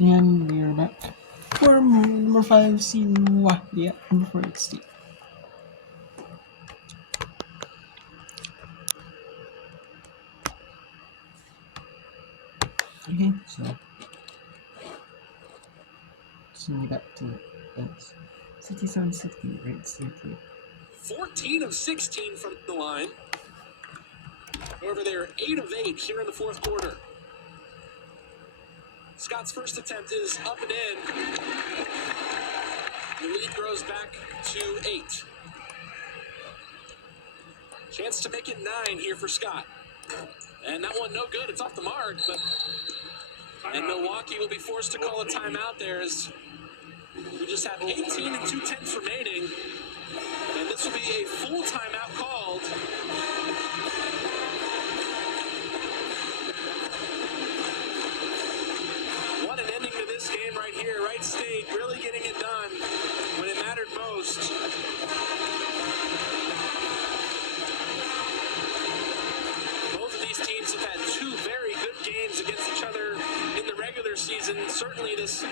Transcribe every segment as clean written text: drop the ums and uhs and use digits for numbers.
And we're back for number 5 seed. Yeah, number 4 state. Okay, so we got to 57-60, right? State. 14 of 16 from the line. However, they're 8 of 8 here in the fourth quarter. Scott's first attempt is up and in. The lead grows back to 8. Chance to make it 9 here for Scott. And that one no good. It's off the mark, and Milwaukee will be forced to call a timeout there as we just have 18 and 2/10 remaining. And this will be a full timeout called. What an ending to this game right here. Wright State really getting it done when it mattered most. Both of these teams have had 2 very good games against each other in the regular season. Certainly this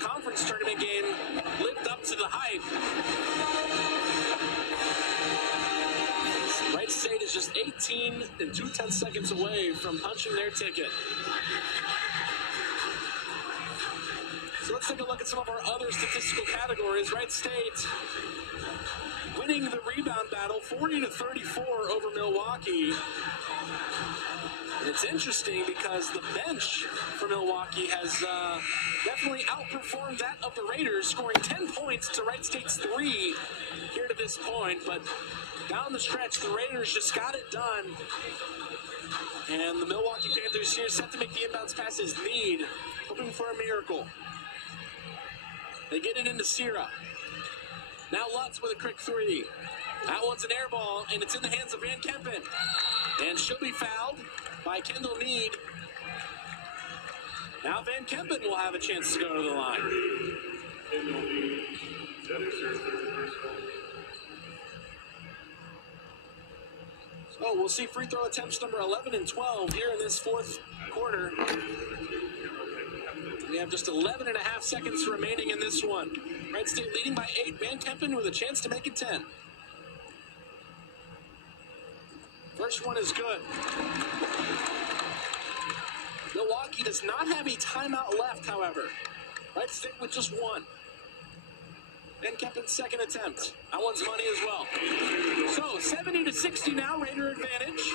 conference tournament game lived up to the hype. Wright State is just 18 and 2/10 seconds away from punching their ticket. So let's take a look at some of our other statistical categories. Wright State winning the rebound battle 40-34 over Milwaukee. And it's interesting because the bench for Milwaukee has definitely outperformed that of the Raiders, scoring 10 points to Wright State's 3 here to this point. But down the stretch, the Raiders just got it done. And the Milwaukee Panthers here set to make the inbounds passes lead, hoping for a miracle. They get it into Sierra. Now Lutz with a quick 3. That one's an air ball, and it's in the hands of Van Kempen. And she'll be fouled by Kendall Mead. Now Van Kempen will have a chance to go to the line. So we'll see free throw attempts number 11 and 12 here in this fourth quarter. We have just 11 and a half seconds remaining in this one. Wright State leading by 8. Van Kempen with a chance to make it 10. First one is good. Milwaukee does not have a timeout left, however. Wright State with just 1. Van Kempen's second attempt. That one's money as well. So 70-60 now, Raider advantage.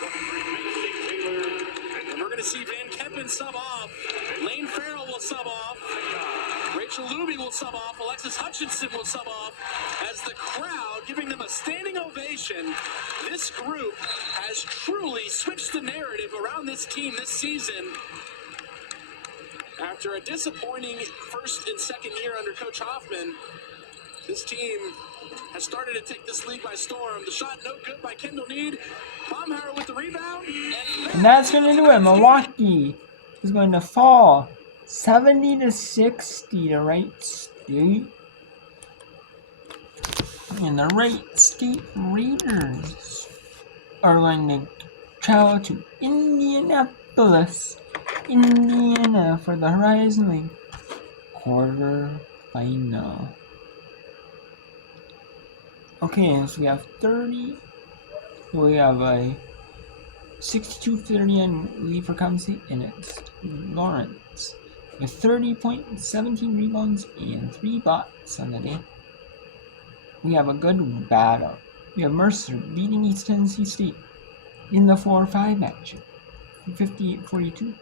And we're going to see Van Kempen sub off. Lane Farrell will sub off. Rachel Luby will sub off. Alexis Hutchinson will sub off. As the crowd giving them a standing ovation, this group has truly switched the narrative around this team this season. After a disappointing first and second year under Coach Hoffman, this team has started to take this league by storm. The shot no good by Kendall Mead. Baumhauer with the rebound. And that's going to do it. Milwaukee is going to fall 70-60 to Wright State. And the Wright State Raiders are going to travel to Indianapolis, Indiana for the Horizon League quarterfinal. Okay, so we have a 62-39 lead for Cal State, and it's Lawrence with 30 points, 17 rebounds, and 3 blocks on the day. We have a good battle. We have Mercer beating East Tennessee State in the 4-5 matchup, 58-42.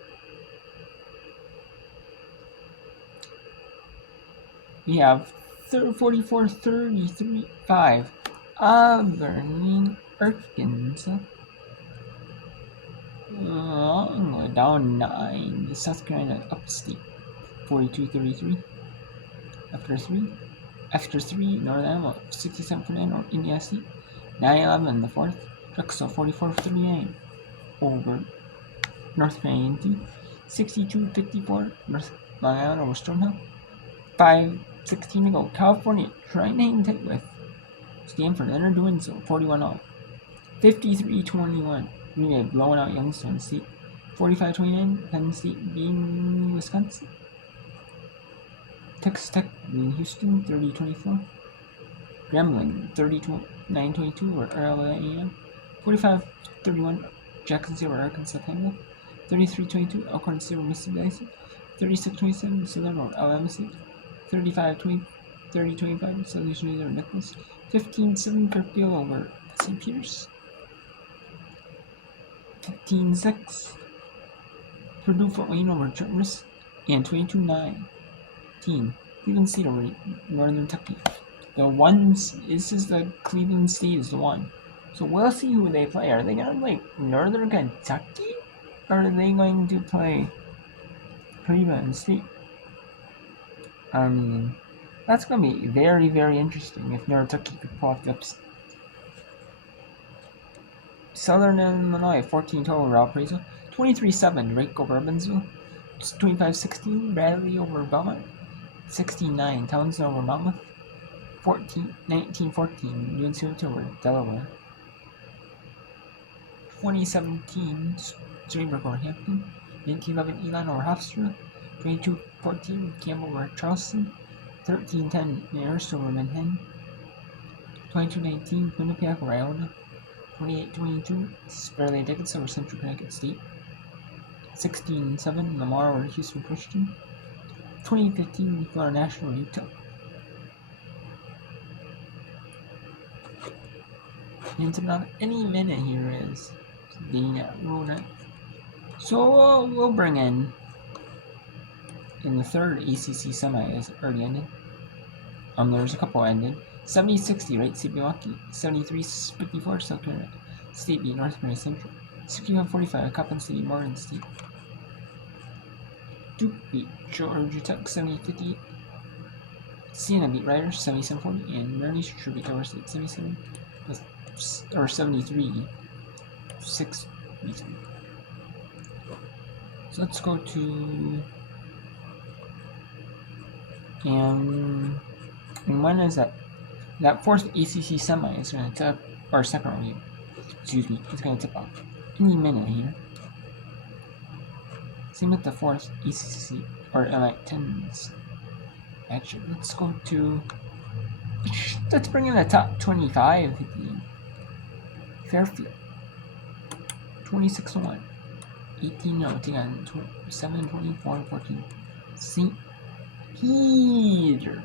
We have 44-35 Auburn, Arkansas. Down 9. The South Carolina Upstate, 42-33. After 3, North Alabama 67-49 or Indiana State. 9-11 the fourth. Drexel 44-39 over North Carolina. 62-54 North Long Island over Stonehill. 5:16 to go. California trying to hang tight with Stanford, and they're doing so. 41-all. 53-21. Green Bay blowing out Youngstown State. 45-29, Penn State beating Wisconsin. Texas Tech beating Houston 30-24. Grambling 39-22 over Alabama. 45-31, Jackson State over Arkansas Panda. 33-22, Alcorn State over Mississippi. 36-27, Southern over Alabama State. 30-25, Southeastern New over Nicholas. 15-7, Kirkfield over St. Peter's. 15-6, Purdue Fort Wayne over Charters. And 22-9, Cleveland State over Northern Kentucky. The ones, this is the Cleveland State is the one. So we'll see who they play. Are they going to play Northern Kentucky? Or are they going to play Cleveland State? I mean, that's going to be very, very interesting if Northern Kentucky could pull off the upset. Southern Illinois 14-12 over Valparaiso. 23-7 Drake over Evansville. 25-16 Bradley over Belmont. 16-9 Townsend over Monmouth. 19-14 UNC over Delaware. 2017 Stonybrook over Hampton. 19-11 Elon over Hofstra. 22-14 Campbell over Charleston. 13-10 Marist over Manhattan. 22-19 Quinnipiac over Iona. 28-22 Sparley Dickinson over Central Connecticut State. 16-7 Lamar over Houston Christian. 2015 Florida National over Utah. And about any minute here is the rule net. So we'll bring in the third ACC semi is already ended. There's a couple ended. 70-60 Wright State Milwaukee. 73-54 South Carolina State beat North Carolina Central. 61-45 Coppin State beat Morgan State. Duke beat Georgia Tech 70-58. Siena beat Rider 77-40, and Maryland Eastern beat Iowa State 73. So let's go to and when is that? That fourth ACC semi is going to tip, or second round, excuse me, it's going to tip off any minute here. Same with the fourth ACC, or like 10s. Actually, let's go to, let's bring in the top 25 again. Fairfield, 26-1, 18-0, taking on 7-24-14. St. Peter.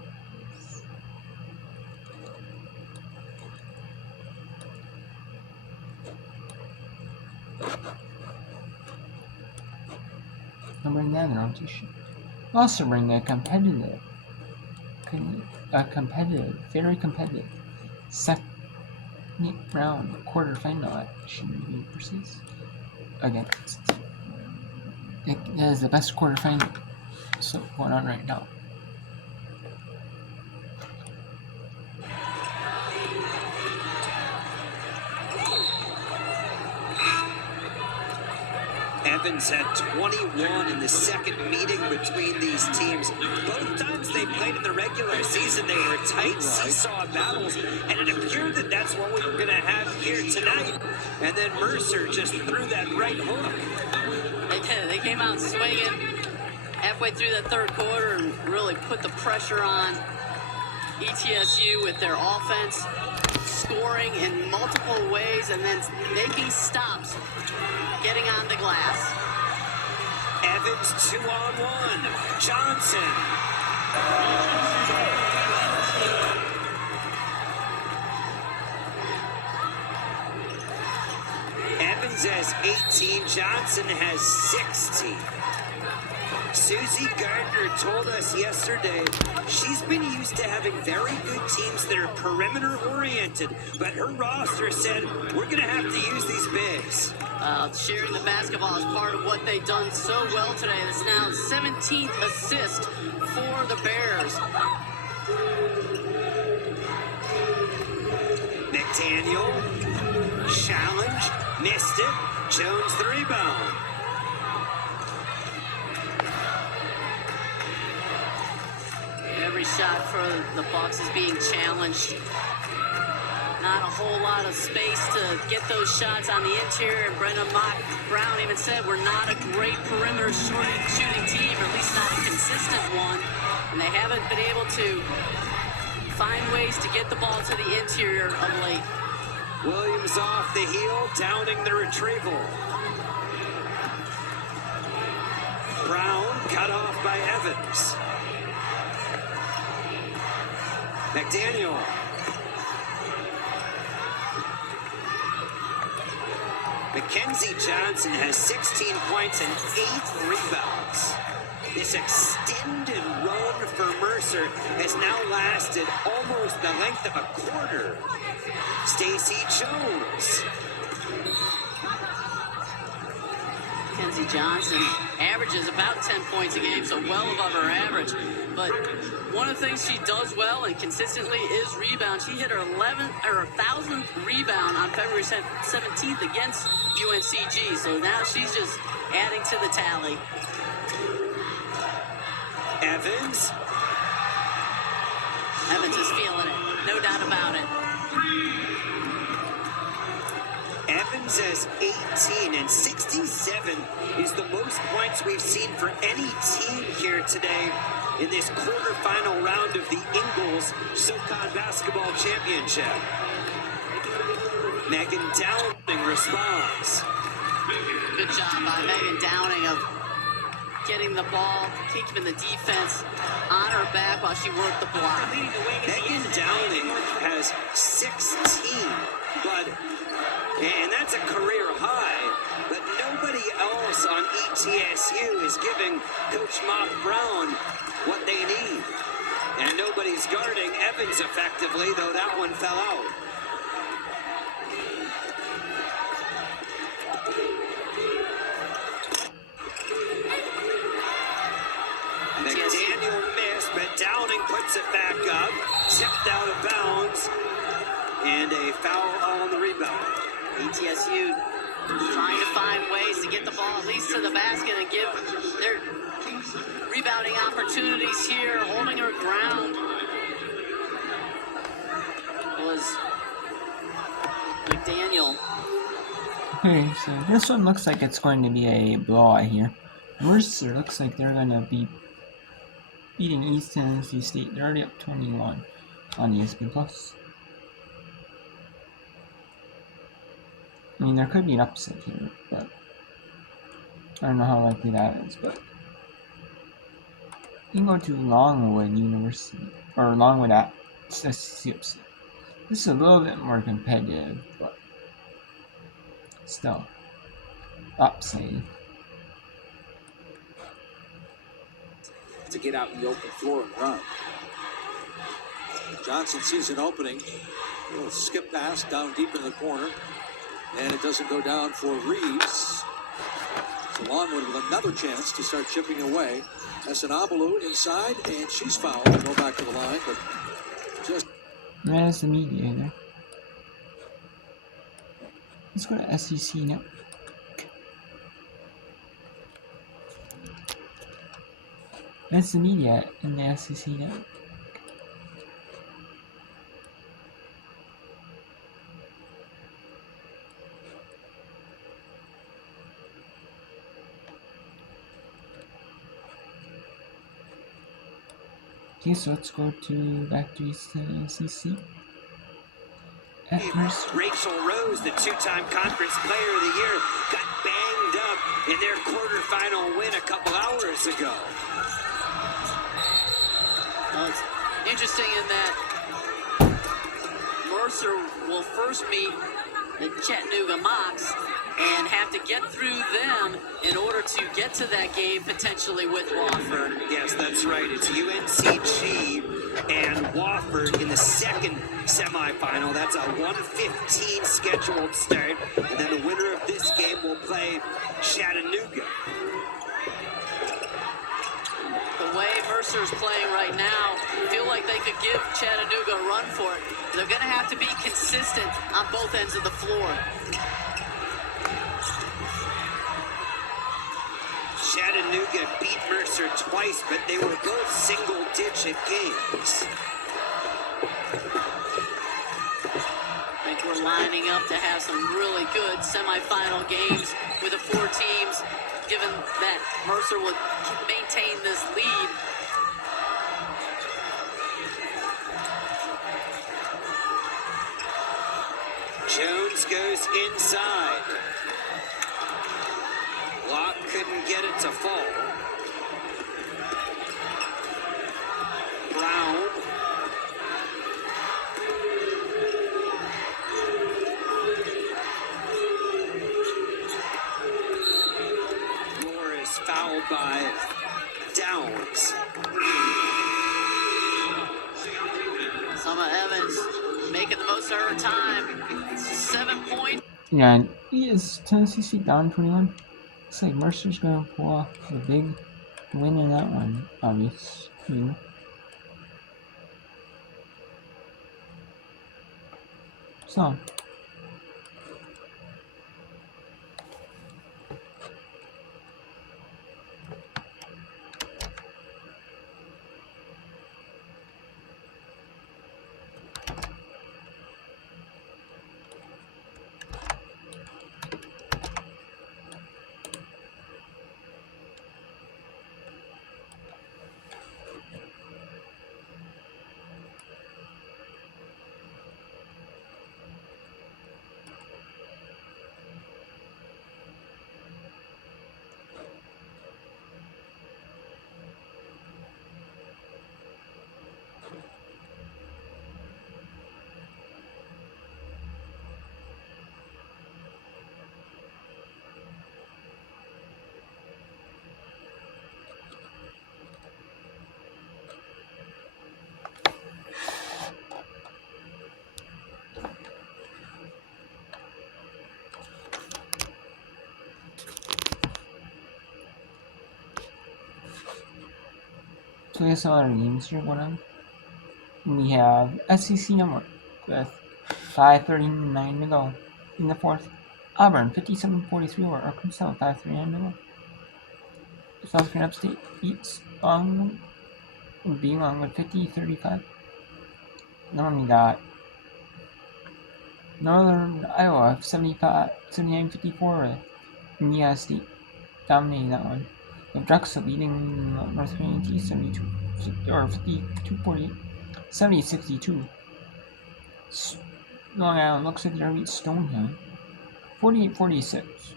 I'll bring that in rotation. Also bring a competitive, very competitive second round quarterfinal action, to be precise, against. That is the best quarterfinal so going on right now. Evans had 21 in the second meeting between these teams. Both times they played in the regular season, they were tight seesaw battles, and it appeared that that's what we were going to have here tonight. And then Mercer just threw that right hook. They did. They came out swinging halfway through the third quarter and really put the pressure on ETSU with their offense, scoring in multiple ways and then making stops, getting on the glass. Evans 2-on-1. Johnson. Evans has 18. Johnson has 16. Susie Gardner told us yesterday she's been used to having very good teams that are perimeter oriented, but her roster said we're going to have to use these bigs. Sharing the basketball is part of what they've done so well today. It's now 17th assist for the Bears. McDaniel, challenge, missed it. Jones the rebound. Every shot for the Bucks is being challenged. not a whole lot of space to get those shots on the interior. And Brenna Brown even said we're not a great perimeter shooting team, or at least not a consistent one. And they haven't been able to find ways to get the ball to the interior of late. Williams off the heel, downing the retrieval. Brown cut off by Evans. McDaniel. Mackenzie Johnson has 16 points and 8 rebounds. This extended run for Mercer has now lasted almost the length of a quarter. Stacey Jones. Mackenzie Johnson averages about 10 points a game, so well above her average. But one of the things she does well and consistently is rebound. She hit her 1,000th rebound on February 17th against UNCG. So now she's just adding to the tally. Evans. Evans is feeling it, no doubt about it. Evans has 18, and 67 is the most points we've seen for any team here today in this quarterfinal round of the Ingles SoCon Basketball Championship. Megan Downing responds. Good job by Megan Downing of getting the ball, keeping the defense on her back while she worked the block. Megan Downing has 16, and that's a career high, but nobody else on ETSU is giving Coach Mock Brown what they need. And nobody's guarding Evans effectively, though that one fell out. McDaniel missed, but Downing puts it back up, tipped out of bounds, and a foul on the rebound. ETSU trying to find ways to get the ball at least to the basket and give their rebounding opportunities here. Holding her ground was McDaniel. Okay, so this one looks like it's going to be a blowout here. Mercer looks like they're going to be beating East Tennessee State. They're already up 21 on ESPN Plus. I mean, there could be an upset here, but I don't know how likely that is. But you can go to Longwood University, or Longwood at SCCUPS. This is a little bit more competitive, but still, upset. To get out in the open floor and run. Johnson sees an opening. A little skip pass down deep in the corner. And it doesn't go down for Reeves. So Longwood with another chance to start chipping away. Esanabalu inside, and she's fouled. Go back to the line, but just... There's the mediator. Let's go to SEC now. That's the media in the SEC now. Okay, so let's go back to SEC. At first, Rachel Rose, the two-time conference player of the year, got banged up in their quarterfinal win a couple hours ago. Well, it's interesting in that Mercer will first meet the Chattanooga Mocs and have to get through them in order to get to that game potentially with Wofford. Yes, that's right. It's UNCG and Wofford in the second semifinal. That's a 1:15 scheduled start. And then the winner of this game will play Chattanooga. The way Mercer's playing right now, I feel like they could give Chattanooga a run for it. They're going to have to be consistent on both ends of the floor. Chattanooga beat Mercer twice, but they were both single-digit games. to have some really good semifinal games with the 4 teams, given that Mercer would maintain this lead. Jones goes inside. Locke couldn't get it to fall. Brown. Moore is fouled by Downs. Summer Evans making the most of her time. 7 points. Yeah, is Tennessee State down 21? Looks like Mercer's gonna pull off the big win in that one, obviously. So, we have some other games here going on. We have SEC Network with 5:39 to go in the fourth. Auburn 57-43 over Arkansas with 5:39 to go. South Carolina Upstate beats B-Long with 50-35. Then we got Northern Iowa 79-54 with Indiana State dominating that one. With Drexel beating North Carolina 52-48, 70-62. Long Island looks like they're beat Stonehill 48-46.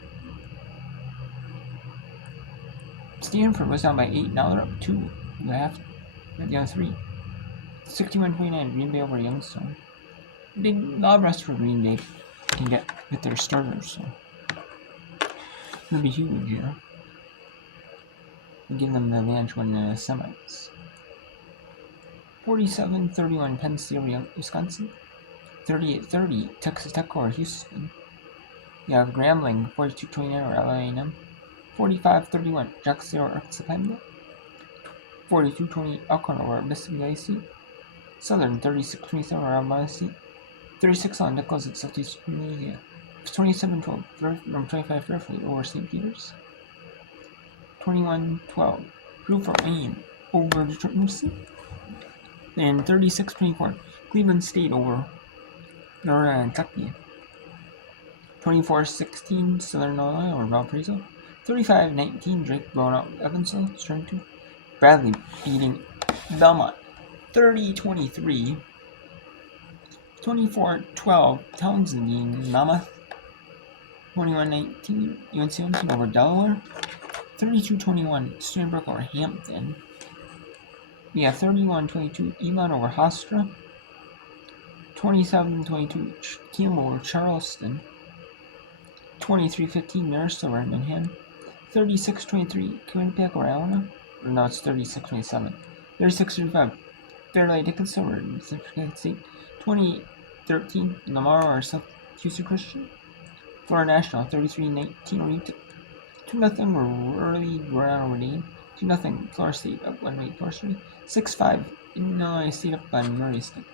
Stanford was down by 8, now they're up 2 at the other 3. 61-29 Green Bay over Youngstown. Big lot rest for Green Bay can get with their starters, so it'll be huge, you know. Give them the advantage when the semis. 47-31 Penn State over Wisconsin. 38-30 Texas Tech over Houston. You have Grambling 42-29 over LA&M. 45-31 Jackson State over Arkansas Pine 42-20 Alcorn over Mississippi Valley State. Southern 36-27 over Alabama State. 36 on Nichols at Southeastern Louisiana. 27-12 25 Fairfield over St. Peter's. 21-12 Drew Fort Wayne over Detroit Mercy. And 36-24 Cleveland State over Northern Kentucky. 24-16 Southern Illinois over Valparaiso. 35-19 Drake blowing out Evansville. Turn 2. Bradley beating Belmont 30-23. 24-12 Townsend beating Monmouth. 21-19 UNC Wilmington over Delaware. 32-21 Stony over Hampton. We have 31-22 Elon over Hofstra. 27-22 Kiel over Charleston. 23-15 Marist over Manhattan. 36-23 Quinnipiac over Alana. Or no, it's 36-27. 36-35 Fairleigh Dickinson over Cincinnati State. 20-13 Lamar over South Houston Christian. Florida National 33-19 over Utah. 2-0 early Brown over Dane. 2-0 Florida State up on Wake Forest. 6-5 Illinois State up on Murray State.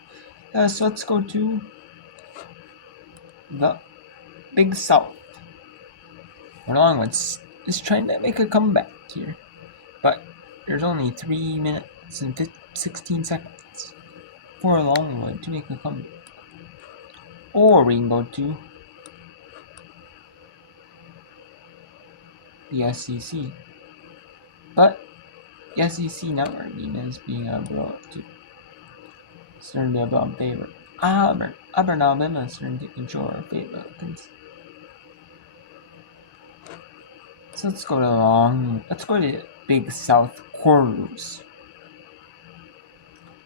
So let's go to the Big South. Longwood is trying to make a comeback here, but there's only 3 minutes and 16 seconds for Longwood to make a comeback. Or we can go to the SEC. But the SEC network is being a blowout too. Certainly a blowout favorite. Auburn Alabama is starting to control our favorite. So let's go to the Big South quarters.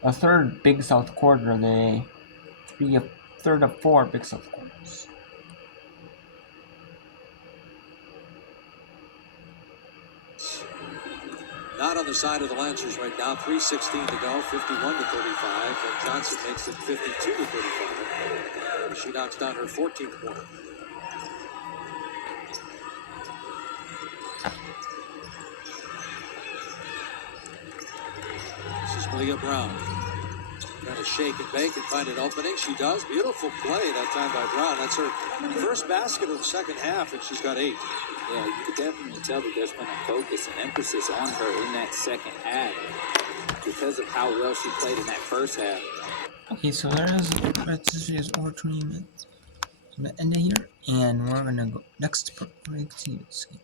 A third Big South quarter of the day to be a third of 4 Big South quarters. Not on the side of the Lancers right now. 3:16 to go, 51 to 35. And Johnson makes it 52 to 35. She knocks down her 14th corner. This is Malia Brown. Trying to shake and bake and find an opening. She does. Beautiful play that time by Brown. That's her first basket of the second half, and she's got 8. Yeah, you could definitely tell that there's been a focus and emphasis on her in that second half because of how well she played in that first half. Okay, so this is over 20 minutes. I'm gonna end it here, and we're gonna go next. We're gonna continue this game.